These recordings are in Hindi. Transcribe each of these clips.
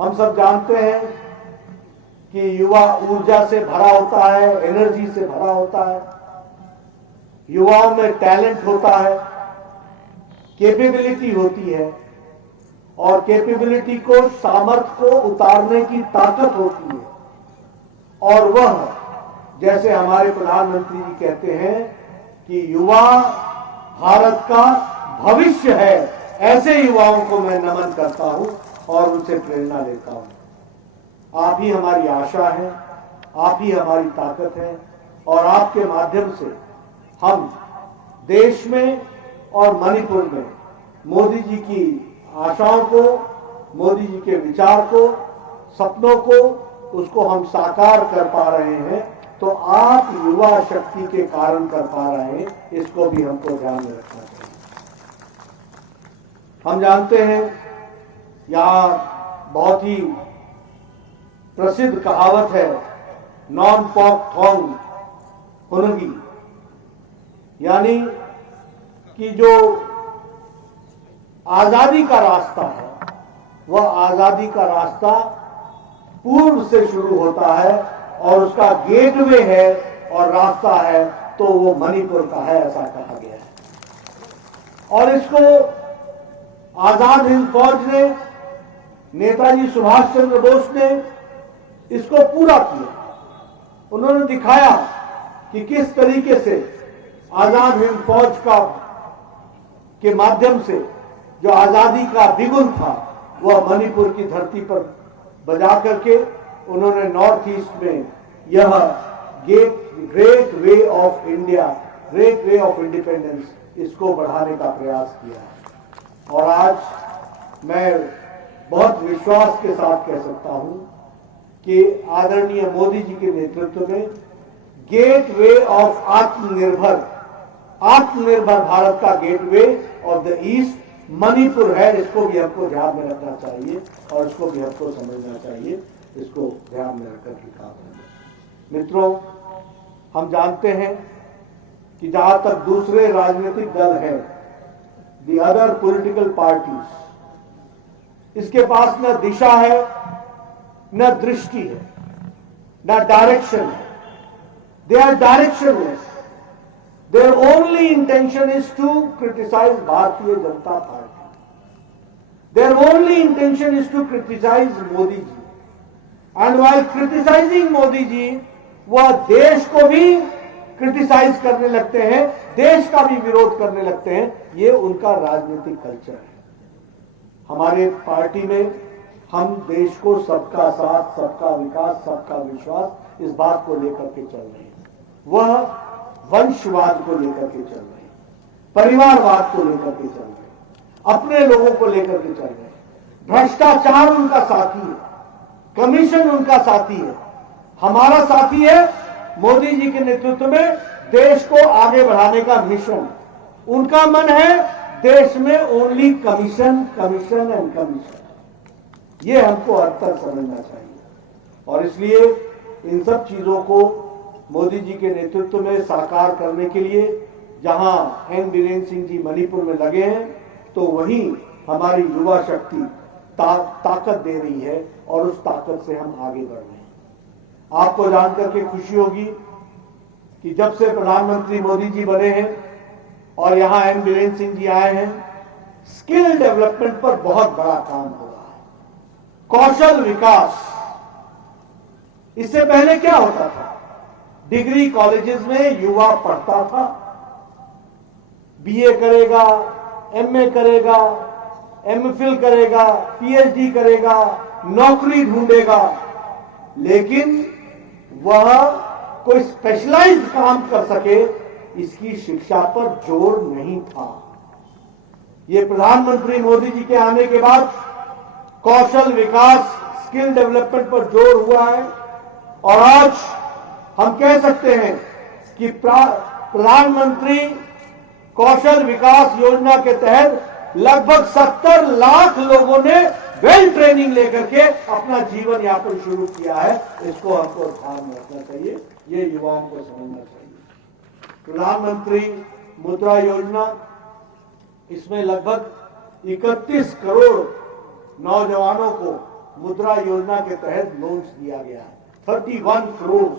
हम सब जानते हैं कि युवा ऊर्जा से भरा होता है, एनर्जी से भरा होता है, युवाओं में टैलेंट होता है, कैपेबिलिटी होती है और कैपेबिलिटी को, सामर्थ्य को उतारने की ताकत होती है। और वह, जैसे हमारे प्रधानमंत्री जी कहते हैं कि युवा भारत का भविष्य है, ऐसे युवाओं को मैं नमन करता हूं और उनसे प्रेरणा लेता हूं। आप ही हमारी आशा है, आप ही हमारी ताकत है और आपके माध्यम से हम देश में और मणिपुर में मोदी जी की आशाओं को, मोदी जी के विचार को, सपनों को, उसको हम साकार कर पा रहे हैं। तो आप युवा शक्ति के कारण कर पा रहे हैं, इसको भी हमको ध्यान में रखना चाहिए। हम जानते हैं यहां बहुत ही प्रसिद्ध कहावत है, नॉन पॉक थोंग हुनगी, यानी कि जो आजादी का रास्ता है, वह आजादी का रास्ता पूर्व से शुरू होता है और उसका गेटवे है और रास्ता है तो वो मणिपुर का है, ऐसा कहा गया है। और इसको आजाद हिंद फौज ने, नेताजी सुभाष चंद्र बोस ने इसको पूरा किया। उन्होंने दिखाया कि किस तरीके से आजाद हिंद फौज के माध्यम से जो आजादी का बिगुल था वह मणिपुर की धरती पर बजा करके उन्होंने नॉर्थ ईस्ट में यह great way of India, great way of independence, इसको बढ़ाने का प्रयास किया है। और आज मैं बहुत विश्वास के साथ कह सकता हूं कि आदरणीय मोदी जी के नेतृत्व में गेट वे ऑफ आत्मनिर्भर भारत का gateway of the east Manipur है। इसको भी हमको ध्यान में रखना चाहिए और इसको भी हमको समझना चाहिए, इसको ध्यान में रखकर के काम करना। मित्रों, हम जानते हैं कि जहां तक दूसरे राजनीतिक दल हैं, दी अदर पॉलिटिकल पार्टीज, इसके पास न दिशा है, न दृष्टि है, न डायरेक्शन है। They are directionless. Their only intention is to criticize Bharatiya Janata Party. Their only intention is to criticize Modi ji. And while criticizing Modi ji, वह देश को भी क्रिटिसाइज करने लगते हैं, देश का भी विरोध करने लगते हैं। ये उनका राजनीतिक कल्चर है। हमारे पार्टी में हम देश को सबका साथ, सबका विकास, सबका विश्वास, इस बात को लेकर के चल रहे हैं। वह वंशवाद को लेकर के चल रहे हैं, परिवारवाद को लेकर के चल रहे हैं, अपने लोगों को लेकर के चल रहे हैं। भ्रष्टाचार उनका साथी है, कमीशन उनका साथी है। हमारा साथी है मोदी जी के नेतृत्व में देश को आगे बढ़ाने का मिशन। उनका मन है देश में only commission, commission and commission. ये हमको हद तक समझना चाहिए और इसलिए इन सब चीजों को मोदी जी के नेतृत्व में साकार करने के लिए जहां एन बीरेन सिंह जी मणिपुर में लगे हैं, तो वहीं हमारी युवा शक्ति ताकत दे रही है और उस ताकत से हम आगे बढ़ रहे हैं। आपको जानकर के खुशी होगी कि जब से प्रधानमंत्री मोदी जी बने हैं और यहां एन बीरेन सिंह जी आए हैं, स्किल डेवलपमेंट पर बहुत बड़ा काम हो रहा है, कौशल विकास। इससे पहले क्या होता था? डिग्री कॉलेजेस में युवा पढ़ता था, बीए करेगा, एमए करेगा, एमफिल करेगा, पीएचडी करेगा, नौकरी ढूंढेगा, लेकिन वह कोई स्पेशलाइज्ड काम कर सके, इसकी शिक्षा पर जोर नहीं था। ये प्रधानमंत्री मोदी जी के आने के बाद कौशल विकास, स्किल डेवलपमेंट पर जोर हुआ है और आज हम कह सकते हैं कि प्रधानमंत्री कौशल विकास योजना के तहत लगभग 70 लाख लोगों ने वेल ट्रेनिंग लेकर के अपना जीवन यापन शुरू किया है। इसको हमको ध्यान में रखना चाहिए, ये युवाओं को समझना चाहिए। प्रधानमंत्री मुद्रा योजना, इसमें लगभग 31 करोड़ नौजवानों को मुद्रा योजना के तहत लोन्स दिया गया है। 31 करोड़,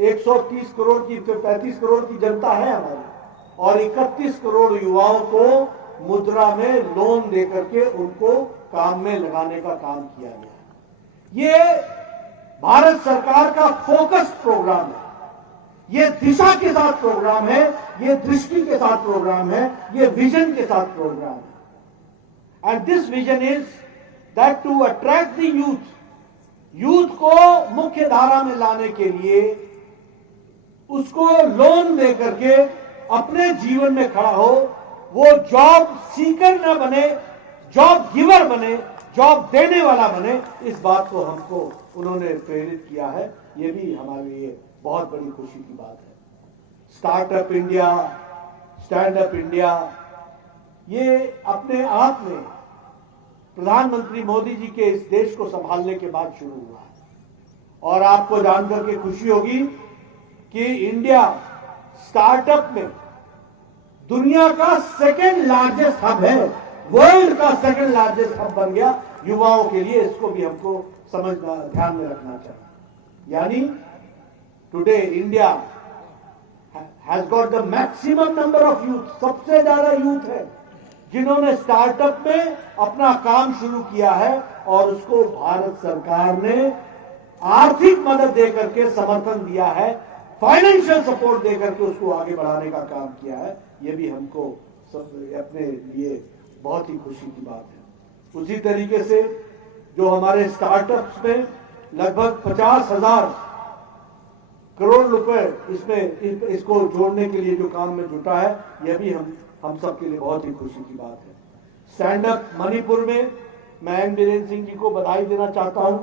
130 करोड़ की, 35 करोड़ की जनता है हमारी, और 31 करोड़ युवाओं को मुद्रा में लोन देकर के उनको काम में लगाने का काम किया गया है। ये भारत सरकार का फोकस प्रोग्राम है, ये दिशा के साथ प्रोग्राम है, ये दृष्टि के साथ प्रोग्राम है, ये विजन के साथ प्रोग्राम है। And this vision is that to attract the youth को मुख्य धारा में लाने के लिए उसको लोन दे करके अपने जीवन में खड़ा हो, वो जॉब सीकर न बने, जॉब गिवर बने, जॉब देने वाला बने। इस बात को हमको उन्होंने प्रेरित किया है, ये भी हमारे लिए बहुत बड़ी खुशी की बात है। Startup India, stand up India, ये अपने आप में प्रधानमंत्री मोदी जी के इस देश को संभालने के बाद शुरू हुआ है। और आपको जानकर के खुशी होगी कि इंडिया स्टार्टअप में दुनिया का सेकंड लार्जेस्ट हब है, वर्ल्ड का सेकंड लार्जेस्ट हब बन गया युवाओं के लिए। इसको भी हमको समझना, ध्यान में रखना चाहिए। यानी today India has got the maximum number of youth, सबसे ज्यादा यूथ है जिन्होंने स्टार्टअप में अपना काम शुरू किया है, और उसको भारत सरकार ने आर्थिक मदद देकर के समर्थन दिया है, फाइनेंशियल सपोर्ट देकर के उसको आगे बढ़ाने का काम किया है। ये भी हमको अपने लिए बहुत ही खुशी की बात है। उसी तरीके से जो हमारे स्टार्टअप्स में लगभग 50,000 करोड़ रुपए इसमें इसको जोड़ने के लिए जो काम में जुटा है, यह भी हम सब के लिए बहुत ही खुशी की बात है। स्टैंड अप मणिपुर में मैं एन बीरेन सिंह जी को बधाई देना चाहता हूं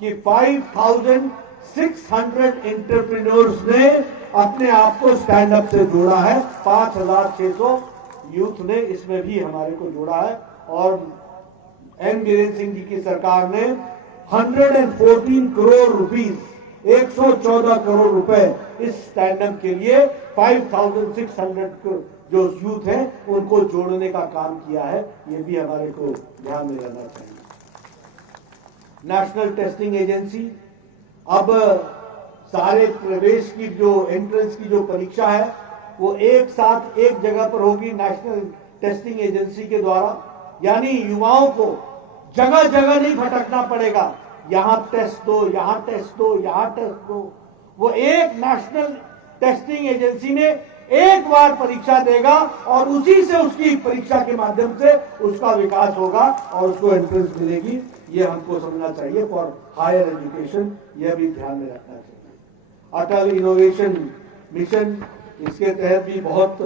कि 5,600 एंटरप्रेन्योर्स ने अपने आप को स्टैंड अप से जोड़ा है। 5,600 यूथ ने इसमें भी हमारे को जोड़ा है, और एन बीरेन सिंह जी की सरकार ने 114 करोड़ रुपीस, 114 करोड़ रुपए इस स्टैंड अप के लिए 5,600 जो यूथ हैं उनको जोड़ने का काम किया है। ये भी हमारे को ध्यान में रखना चाहिए। नेशनल टेस्टिंग एजेंसी अब सारे प्रवेश की जो एंट्रेंस की जो परीक्षा है वो एक साथ एक जगह पर होगी नेशनल टेस्टिंग एजेंसी के द्वारा। यानी युवाओं को जगह जगह नहीं भटकना पड़ेगा, यहां टेस्ट दो, यहां टेस्ट दो, यहां टेस्ट दो। वो एक नेशनल टेस्टिंग एजेंसी में एक बार परीक्षा देगा और उसी से उसकी परीक्षा के माध्यम से उसका विकास होगा और उसको एंट्रेंस मिलेगी। ये हमको समझना चाहिए फॉर हायर एजुकेशन, यह भी ध्यान में रखना चाहिए। अटल इनोवेशन मिशन, इसके तहत भी बहुत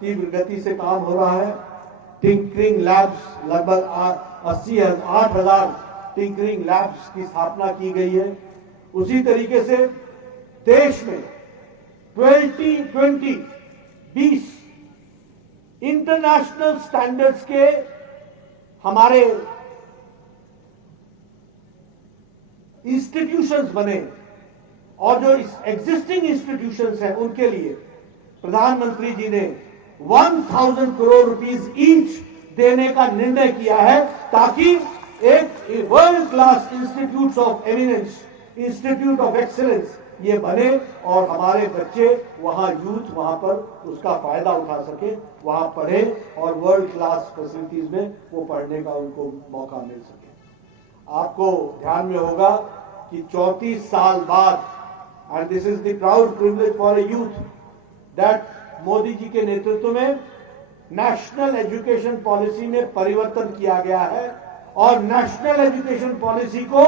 तीव्र गति से काम हो रहा है। टिंकरिंग लैब्स, लगभग 8,000 टिंकरिंग लैब्स की स्थापना की गई है। उसी तरीके से देश में 2020 इंटरनेशनल स्टैंडर्ड्स के हमारे इंस्टीट्यूशंस बने, और जो एग्जिस्टिंग इंस्टीट्यूशंस हैं उनके लिए प्रधानमंत्री जी ने 1,000 करोड़ रुपीस ईच देने का निर्णय किया है, ताकि एक world class institute of eminence, institute of excellence ये बने और हमारे बच्चे वहां, यूथ वहां पर उसका फायदा उठा सके, वहां पढ़े और वर्ल्ड क्लास फैसिलिटीज में वो पढ़ने का उनको मौका मिल सके। आपको ध्यान में होगा कि 34 साल बाद, and this is the proud privilege for a youth, that Modi ji के नेतृत्व में नेशनल एजुकेशन पॉलिसी में परिवर्तन किया गया है, और नेशनल एजुकेशन पॉलिसी को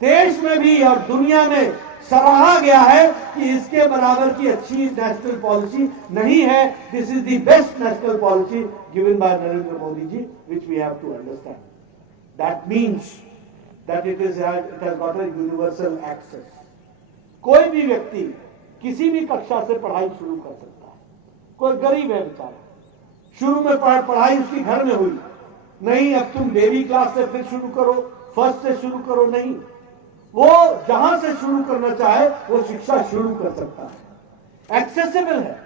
देश में भी और दुनिया में सराहा गया है कि इसके बराबर की अच्छी नेशनल पॉलिसी नहीं है। This is the best national policy given by Narendra Modi ji, which we have to understand. That means that it has got a universal access. कोई भी व्यक्ति किसी भी कक्षा से पढ़ाई शुरू कर सकता है। कोई गरीब है बेचारा, शुरू में पढ़ाई उसकी घर में हुई नहीं, अब तुम बेबी क्लास से फिर शुरू करो, फर्स्ट से शुरू करो, नहीं, वो जहां से शुरू करना चाहे वो शिक्षा शुरू कर सकता है। एक्सेसिबल है,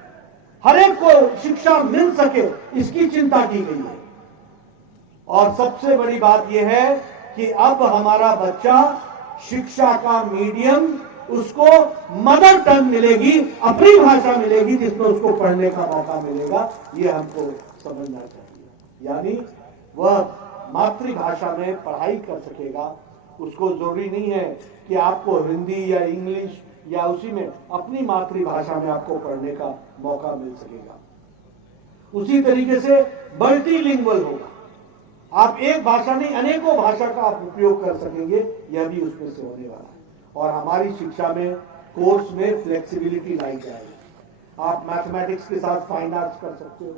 हर एक को शिक्षा मिल सके, इसकी चिंता की गई है। और सबसे बड़ी बात यह है कि अब हमारा बच्चा शिक्षा का मीडियम उसको मदर टंग मिलेगी, अपनी भाषा मिलेगी जिसमें उसको पढ़ने का मौका मिलेगा, ये हमको समझना चाहिए। यानी वह मातृभाषा में पढ़ाई कर सकेगा। उसको जरूरी नहीं है कि आपको हिंदी या इंग्लिश या उसी में अपनी मातृभाषा में आपको पढ़ने का मौका मिल सकेगा। उसी तरीके से मल्टीलिंगुअल होगा, आप एक भाषा नहीं अनेकों भाषा का आप उपयोग कर सकेंगे, यह भी उसमें से होने वाला है। और हमारी शिक्षा में कोर्स में फ्लेक्सिबिलिटी लाई जाएगी। आप मैथमेटिक्स के साथ फाइन आर्ट्स कर सकते हो,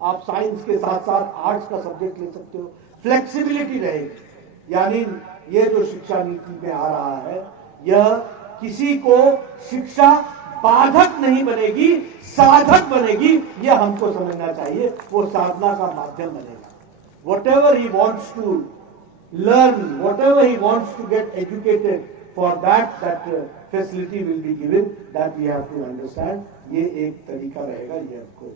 आप साइंस के साथ साथ आर्ट्स का सब्जेक्ट ले सकते हो, फ्लेक्सिबिलिटी रहेगी। यानी ये जो शिक्षा नीति में आ रहा है, यह किसी को शिक्षा बाधक नहीं बनेगी, साधक बनेगी, यह हमको समझना चाहिए। वो साधना का माध्यम बनेगा। Whatever he wants to learn, whatever he wants to get educated, for that facility will be given, that we have to understand. ये एक तरीका रहेगा, ये आपको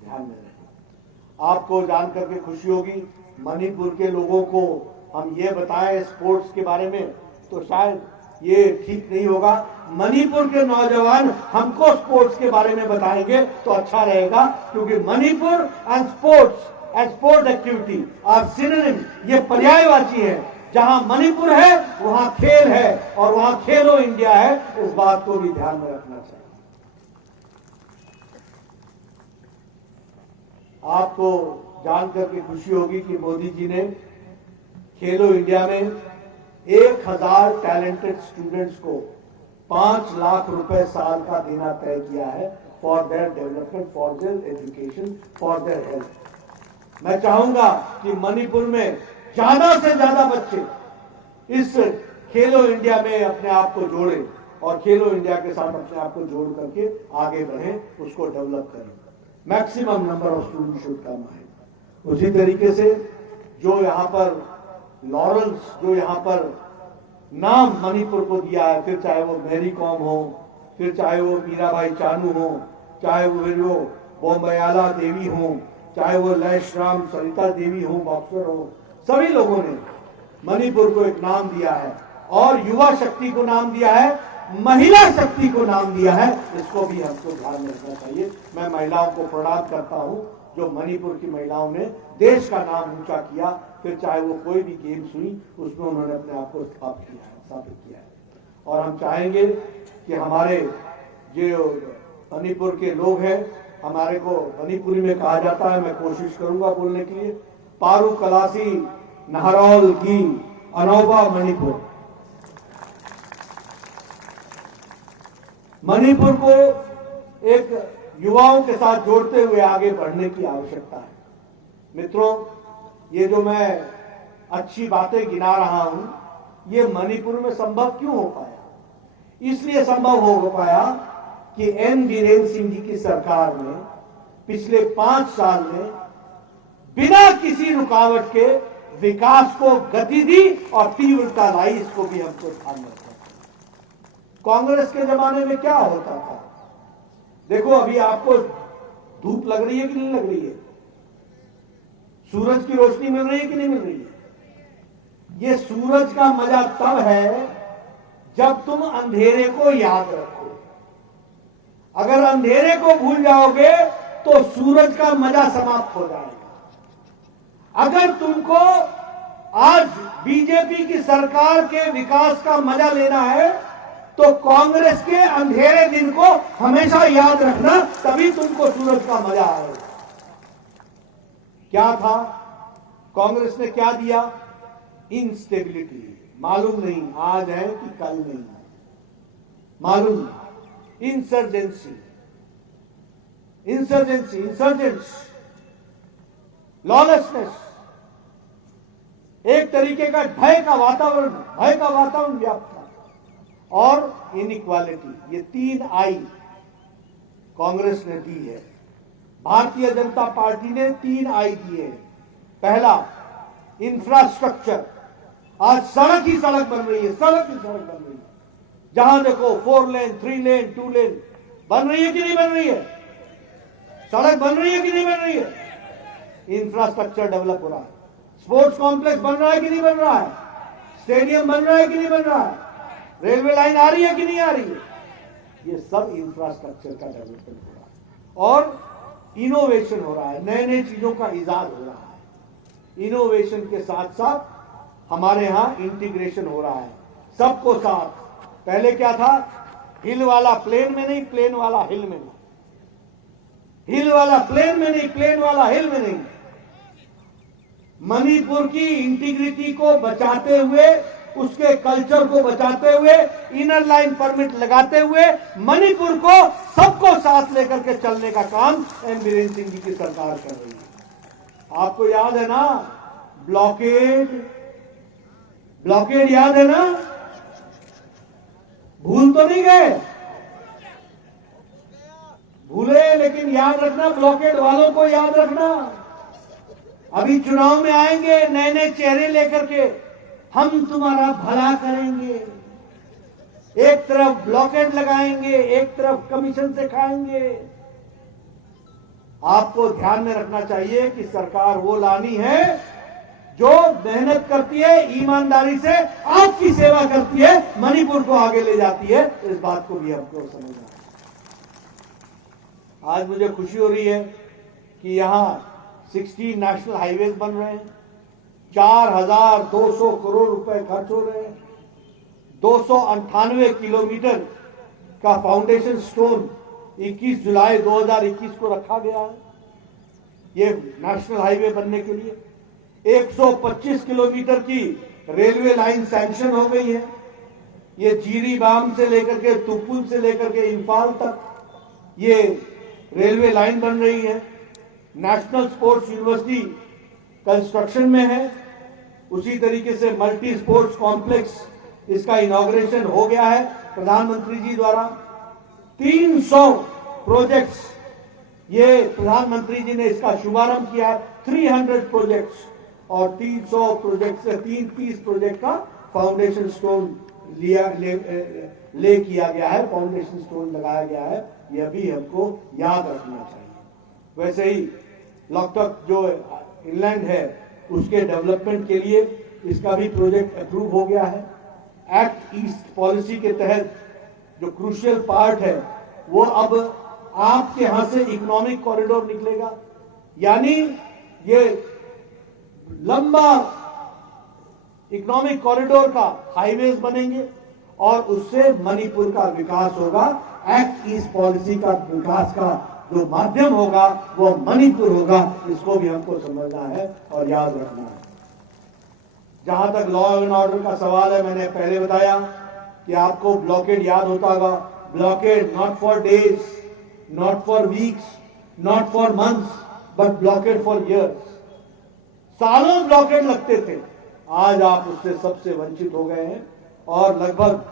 ध्यान में रखेगा। आपको जानकर के खुशी होगी, मणिपुर के लोगों को हम ये बताएं स्पोर्ट्स के बारे में, तो शायद ये ठीक नहीं होगा। मणिपुर के नौजवान हमको स्पोर्ट्स के बारे में बताएंगे तो अच्छा रहेगा, क्योंकि Manipur and sports and sport activity are synonym, ये पर्यायवाची है। जहां मणिपुर है वहां खेल है, और वहां खेलो इंडिया है, इस बात को भी ध्यान में रखना चाहिए। आपको जानकर के खुशी होगी कि मोदी जी ने खेलो इंडिया में 1000 टैलेंटेड स्टूडेंट्स को 5 लाख रुपए साल का देना तय किया है, for their development, for their education, for their health. मैं चाहूंगा कि मणिपुर में ज्यादा से ज्यादा बच्चे इस खेलो इंडिया में अपने आप को जोड़ें और खेलो इंडिया के साथ अपने आप को जोड़ करके आगे बढ़ें, उसको डेवलप करें। Maximum number of student should come आए। उसी तरीके से जो यहाँ पर लॉरेंस, जो यहाँ पर नाम मणिपुर को दिया है, फिर चाहे वो मैरी कॉम हो, फिर चाहे वो मीराबाई चानू हो, चाहे वो बोम्बयाला देवी हो, चाहे वो लैशराम सरिता देवी हो, बॉक्सर हो, सभी लोगों ने मणिपुर को एक नाम दिया है, और युवा शक्ति को नाम दिया है, महिला शक्ति को नाम दिया है। इसको भी हमको ध्यान में रखना चाहिए। मैं महिलाओं को प्रणाम करता हूं, जो मणिपुर की महिलाओं ने देश का नाम ऊंचा किया, फिर चाहे वो कोई भी गेम्स हुई, उसमें उन्होंने अपने आप को स्थापित किया है। और हम चाहेंगे कि हमारे जो मणिपुर के लोग हैं, हमारे को मणिपुरी में कहा जाता है, मैं कोशिश करूंगा बोलने के लिए, पारू कलासी नाहरौल की अनोबा मणिपुर। मणिपुर को एक युवाओं के साथ जोड़ते हुए आगे बढ़ने की आवश्यकता है। मित्रों, ये जो मैं अच्छी बातें गिना रहा हूं, ये मणिपुर में संभव क्यों हो पाया? इसलिए संभव हो पाया कि एन बीरेन सिंह जी की सरकार ने पिछले 5 साल में बिना किसी रुकावट के विकास को गति दी और तीव्रता लाई। इसको भी हमको ध्यान में रखना। कांग्रेस के जमाने में क्या होता था? देखो, अभी आपको धूप लग रही है कि नहीं लग रही है? सूरज की रोशनी मिल रही है कि नहीं मिल रही है? ये सूरज का मजा तब है जब तुम अंधेरे को याद रखो। अगर अंधेरे को भूल जाओगे तो सूरज का मजा समाप्त हो जाएगा। अगर तुमको आज बीजेपी की सरकार के विकास का मजा लेना है तो कांग्रेस के अंधेरे दिन को हमेशा याद रखना, तभी तुमको सूरज का मजा आएगा। क्या था? कांग्रेस ने क्या दिया? इंस्टेबिलिटी। मालूम नहीं आज है कि कल नहीं है, मालूम नहीं। इंसर्जेंसी, इंसर्जेंट्स, लॉलेसनेस, एक तरीके का भय का वातावरण व्याप्त था, और इनइक्वालिटी। ये 3 आई कांग्रेस ने दी है। भारतीय जनता पार्टी ने 3 आई दिए। पहला, इंफ्रास्ट्रक्चर। आज सड़क ही सड़क बन रही है, सड़क ही सड़क बन रही है। जहां देखो 4 लेन, 3 लेन, 2 लेन बन रही है कि नहीं बन रही है? सड़क बन रही है कि नहीं बन रही है? इंफ्रास्ट्रक्चर डेवलप हो रहा है, स्पोर्ट्स कॉम्प्लेक्स बन रहा है कि नहीं बन रहा है, स्टेडियम बन रहा है कि नहीं बन रहा है, रेलवे लाइन आ रही है कि नहीं आ रही है, ये सब इंफ्रास्ट्रक्चर का डेवलपमेंट हो रहा है। और इनोवेशन हो रहा है, नए नए चीजों का इजाद हो रहा है। इनोवेशन के साथ साथ हमारे यहां इंटीग्रेशन हो रहा है, सबको साथ। पहले क्या था, हिल वाला प्लेन में नहीं, प्लेन वाला हिल में नहीं, हिल वाला प्लेन में नहीं, प्लेन वाला हिल में नहीं। मणिपुर की इंटीग्रिटी को बचाते हुए, उसके कल्चर को बचाते हुए, इनर लाइन परमिट लगाते हुए मणिपुर को सबको साथ लेकर के चलने का काम एन बीरेन सिंह जी की सरकार कर रही है। आपको याद है ना ब्लॉकेड याद है ना, भूल तो नहीं गए, भूले लेकिन याद रखना, ब्लॉकेड वालों को याद रखना। अभी चुनाव में आएंगे नए नए चेहरे लेकर के, हम तुम्हारा भला करेंगे, एक तरफ ब्लॉकेड लगाएंगे, एक तरफ कमीशन से खाएंगे। आपको ध्यान में रखना चाहिए कि सरकार वो लानी है जो मेहनत करती है, ईमानदारी से आपकी सेवा करती है, मणिपुर को आगे ले जाती है। इस बात को भी हमको समझना है। आज मुझे खुशी हो रही है कि यहां 16 नेशनल हाईवेज बन रहे हैं, 4,200 करोड़ रुपए खर्च हो रहे हैं, 298 किलोमीटर का फाउंडेशन स्टोन 21 जुलाई 2021 को रखा गया है ये नेशनल हाईवे बनने के लिए। 125 किलोमीटर की रेलवे लाइन सैंक्शन हो गई है। ये जीरीबाम से लेकर के तुपुल से लेकर के इंफाल तक ये रेलवे लाइन बन रही है। नेशनल स्पोर्ट्स यूनिवर्सिटी कंस्ट्रक्शन में है। उसी तरीके से मल्टी स्पोर्ट्स कॉम्प्लेक्स, इसका इनॉग्रेशन हो गया है प्रधानमंत्री जी द्वारा। 300 प्रोजेक्ट्स, ये प्रधानमंत्री जी ने इसका शुभारंभ किया है। 300 प्रोजेक्ट्स और 300 प्रोजेक्ट से 30 प्रोजेक्ट का फाउंडेशन स्टोन ले किया गया है, फाउंडेशन स्टोन लगाया गया है। यह भी हमको याद रखना चाहिए। वैसे ही लॉकटक जो इंलैंड है उसके डेवलपमेंट के लिए इसका भी प्रोजेक्ट अप्रूव हो गया है। एक्ट ईस्ट पॉलिसी के तहत जो क्रूशियल पार्ट है वो अब आपके यहां से इकोनॉमिक कॉरिडोर निकलेगा, यानी ये लंबा इकोनॉमिक कॉरिडोर का हाईवेज बनेंगे और उससे मणिपुर का विकास होगा। एक्ट ईस्ट पॉलिसी का विकास का जो माध्यम होगा वो मणिपुर होगा। इसको भी हमको समझना है और याद रखना है। जहां तक लॉ एंड ऑर्डर का सवाल है, मैंने पहले बताया कि आपको ब्लॉकेड याद होता होगा। Blockade not for days, not for weeks, not for months, but blockade for years. सालों ब्लॉकेड लगते थे। आज आप उससे सबसे वंचित हो गए हैं और लगभग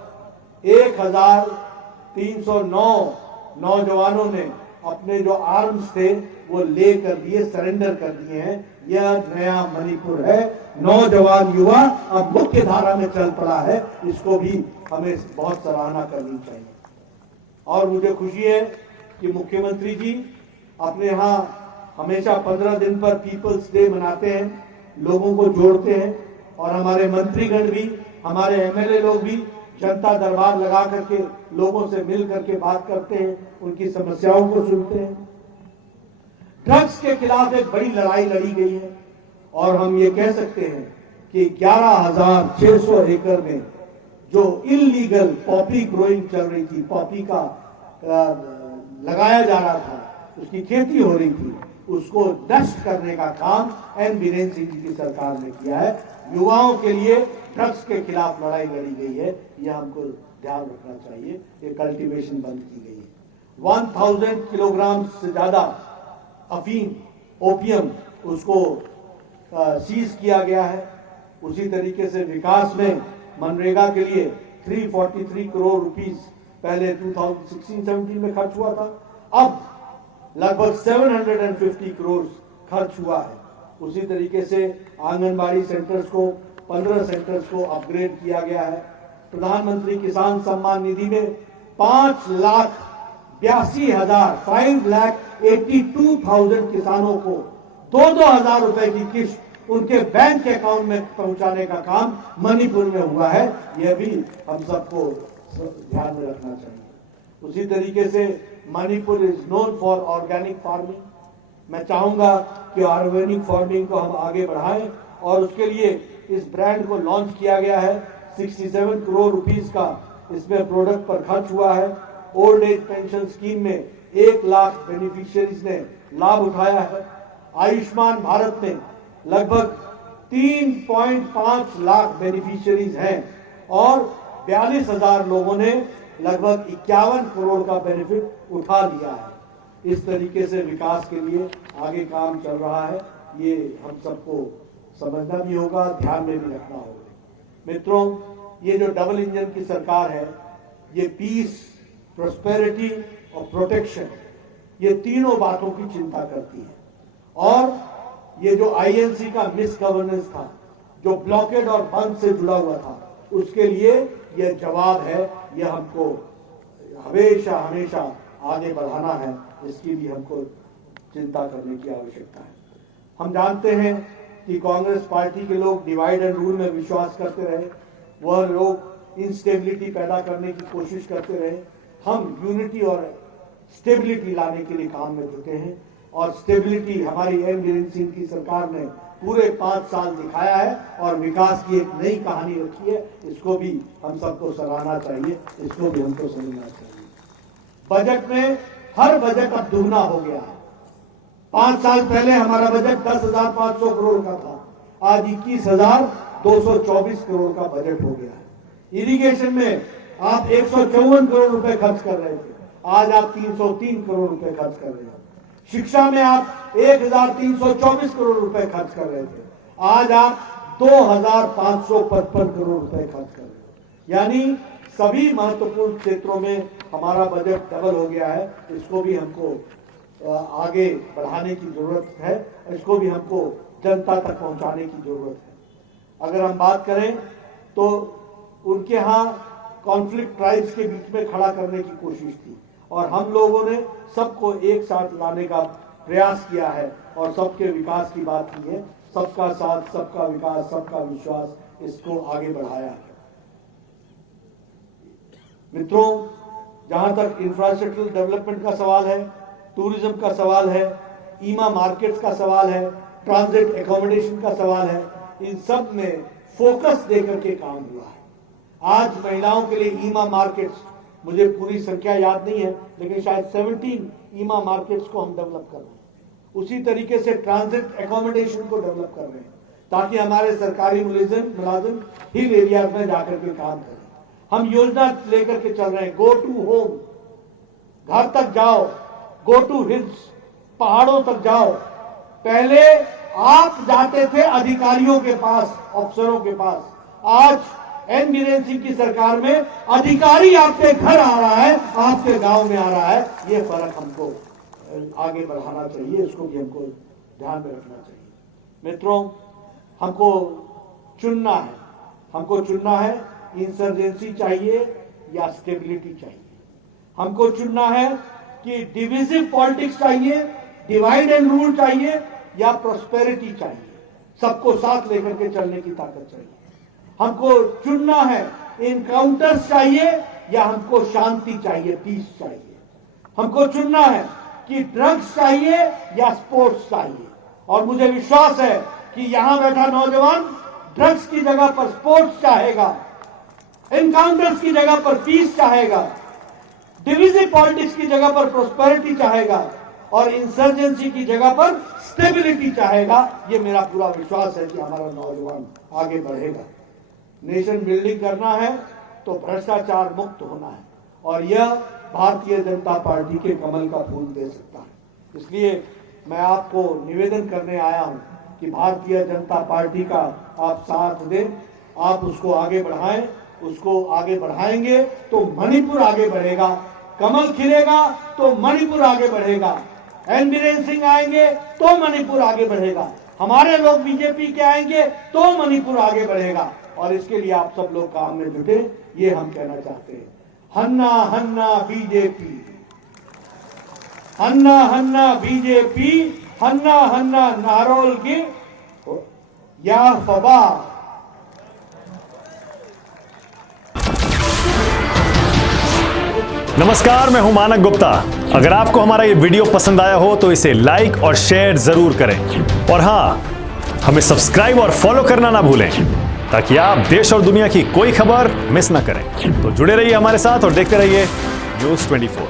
1309 नौजवानों ने अपने जो आर्म्स थे वो ले कर दिए, सरेंडर कर दिए हैं। यह नया मणिपुर है। नौजवान युवा अब मुख्य धारा में चल पड़ा है। इसको भी हमें बहुत सराहना करनी चाहिए। और मुझे खुशी है कि मुख्यमंत्री जी अपने यहां हमेशा 15 दिन पर पीपल्स डे मनाते हैं, लोगों को जोड़ते हैं। और हमारे मंत्रीगण भी, हमारे एमएलए लोग भी जनता दरबार लगा करके लोगों से मिल करके बात करते हैं, उनकी समस्याओं को सुनते हैं। ड्रग्स के खिलाफ एक बड़ी लड़ाई लड़ी गई है और हम ये कह सकते हैं कि 11,600 एकड़ में जो इलीगल पॉपी ग्रोइंग चल रही थी, पॉपी का लगाया जा रहा था, उसकी खेती हो रही थी, उसको नष्ट करने का काम एन बीरेन सिंह जी की सरकार ने किया है। युवाओं के लिए ड्रग्स के खिलाफ लड़ाई लड़ी गई है, यह हमको ध्यान रखना चाहिए। ये कल्टीवेशन बंद की गई है। 1000 किलोग्राम से ज्यादा अफीम, ओपियम, उसको सीज किया गया है। उसी तरीके से विकास में मनरेगा के लिए 343 करोड़ रुपीस पहले 2016-17 में खर्च हुआ था, अब लगभग 750 करोड़ खर्च हुआ है। उसी तरीके से आंगनबाड़ी सेंटर्स को, 15 सेंटर्स को अपग्रेड किया गया है। प्रधानमंत्री किसान सम्मान निधि में 5,82,000 किसानों को दो हजार रुपए की किस्त उनके बैंक अकाउंट में पहुंचाने का काम मणिपुर में हुआ है। यह भी हम सबको ध्यान में रखना चाहिए। उसी तरीके से Manipur is known for organic farming. मैं चाहूंगा कि ऑर्गेनिक फार्मिंग को हम आगे बढ़ाएं और उसके लिए इस ब्रांड को लॉन्च किया गया है। 67 करोड़ रुपीस का इसमें प्रोडक्ट पर खर्च हुआ है। ओल्ड एज पेंशन स्कीम में 1 लाख बेनिफिशियरीज ने लाभ उठाया है। आयुष्मान भारत में लगभग 3.5 लाख बेनिफिशियरीज हैं और 42,000 लोगों ने लगभग 51 करोड़ का बेनिफिट उठा लिया है। इस तरीके से विकास के लिए आगे काम चल रहा है। ये हम सबको समझना भी होगा, ध्यान में भी रखना होगा। मित्रों, ये जो डबल इंजन की सरकार है, ये पीस, प्रोस्पेरिटी और प्रोटेक्शन, ये तीनों बातों की चिंता करती है। और ये जो आईएनसी का मिस गवर्नेंस था, जो ब्लॉकेड और बंद से जुड़ा हुआ था, उसके लिए यह जवाब है। यह हमको हमेशा हमेशा आगे बढ़ाना है। इसकी भी हमको चिंता करने की आवश्यकता है। हम जानते हैं कि कांग्रेस पार्टी के लोग डिवाइड एंड रूल में विश्वास करते रहे। वह लोग इंस्टेबिलिटी पैदा करने की कोशिश करते रहे। हम यूनिटी और स्टेबिलिटी लाने के लिए काम में जुटे हैं और स्टेबिलिटी हमारी एन बीरेन सिंह की सरकार ने पूरे 5 साल दिखाया है और विकास की एक नई कहानी रखी है। इसको भी हम सबको सराहना चाहिए, इसको भी हमको समझना चाहिए। बजट में हर बजट अब दुगना हो गया है। 5 साल पहले हमारा बजट 10,500 करोड़ का था, आज 21,224 करोड़ का बजट हो गया है। इरिगेशन में आप 154 करोड़ रुपए खर्च कर रहे थे, आज आप 303 करोड़ रुपए खर्च कर रहे हैं। शिक्षा में आप 1,324 करोड़ रुपए खर्च कर रहे थे, आज आप 2,555 करोड़ रुपए खर्च कर रहे हैं। यानी सभी महत्वपूर्ण क्षेत्रों में हमारा बजट डबल हो गया है। इसको भी हमको आगे बढ़ाने की जरूरत है, इसको भी हमको जनता तक पहुंचाने की जरूरत है। अगर हम बात करें तो उनके यहाँ कॉन्फ्लिक्ट ट्राइब्स के बीच में खड़ा करने की कोशिश थी और हम लोगों ने सबको एक साथ लाने का प्रयास किया है और सबके विकास की बात की है। सबका साथ, सबका विकास, सबका विश्वास, इसको आगे बढ़ाया है। मित्रों, जहां तक इंफ्रास्ट्रक्चरल डेवलपमेंट का सवाल है, टूरिज्म का सवाल है, ईमा मार्केट्स का सवाल है, ट्रांजिट एकोमोडेशन का सवाल है, इन सब में फोकस देकर के काम हुआ है। आज महिलाओं के लिए ईमा मार्केट्स, मुझे पूरी संख्या याद नहीं है, लेकिन शायद 17 ईमा मार्केट्स को हम डेवलप कर रहे हैं। उसी तरीके से ट्रांजिट एकोमोडेशन को डेवलप कर रहे हैं ताकि हमारे सरकारी मुलाजिम हिल एरियाज में जाकर के काम करें। हम योजना लेकर के चल रहे हैं, गो टू होम, घर तक जाओ, गो टू हिल्स, पहाड़ों तक जाओ। पहले आप जाते थे अधिकारियों के पास, अफसरों के पास, आज एन बीरेन सिंह की सरकार में अधिकारी आपके घर आ रहा है, आपके गांव में आ रहा है। ये फर्क हमको आगे बढ़ाना चाहिए, इसको भी हमको ध्यान में रखना चाहिए। मित्रों, हमको चुनना है इंसर्जेंसी चाहिए या स्टेबिलिटी चाहिए। हमको चुनना है कि डिविजिव पॉलिटिक्स चाहिए, डिवाइड एंड रूल चाहिए या प्रोस्पेरिटी चाहिए। सबको साथ लेकर के चलने की ताकत चाहिए। हमको चुनना है इनकाउंटर्स चाहिए या हमको शांति चाहिए, पीस चाहिए। हमको चुनना है कि ड्रग्स चाहिए या स्पोर्ट्स चाहिए। और मुझे विश्वास है कि यहां बैठा नौजवान ड्रग्स की जगह पर स्पोर्ट्स चाहेगा, एनकाउंटर्स की जगह पर पीस चाहेगा, डिविजिव पॉलिटिक्स की जगह पर प्रोस्पेरिटी चाहेगा और इंसर्जेंसी की जगह पर स्टेबिलिटी चाहेगा। ये मेरा पूरा विश्वास है कि हमारा नौजवान आगे बढ़ेगा। नेशन बिल्डिंग करना है तो भ्रष्टाचार मुक्त होना है और यह भारतीय जनता पार्टी के कमल का फूल दे सकता है। इसलिए मैं आपको निवेदन करने आया हूं कि भारतीय जनता पार्टी का आप साथ दें, आप उसको आगे बढ़ाएं। उसको आगे बढ़ाएंगे तो मणिपुर आगे बढ़ेगा, कमल खिलेगा तो मणिपुर आगे बढ़ेगा। एन बीरेन सिंह आएंगे तो मणिपुर आगे बढ़ेगा, हमारे लोग बीजेपी के आएंगे तो मणिपुर आगे बढ़ेगा। और इसके लिए आप सब लोग काम में जुटे, ये हम कहना चाहते हैं। हन्ना हन्ना बीजेपी, हन्ना हन्ना बीजेपी, हन्ना हन्ना नारोल की या फबा। नमस्कार, मैं हूं मानक गुप्ता। अगर आपको हमारा ये वीडियो पसंद आया हो तो इसे लाइक और शेयर जरूर करें, और हां, हमें सब्सक्राइब और फॉलो करना ना भूलें ताकि आप देश और दुनिया की कोई खबर मिस ना करें। तो जुड़े रहिए हमारे साथ और देखते रहिए न्यूज़ 24।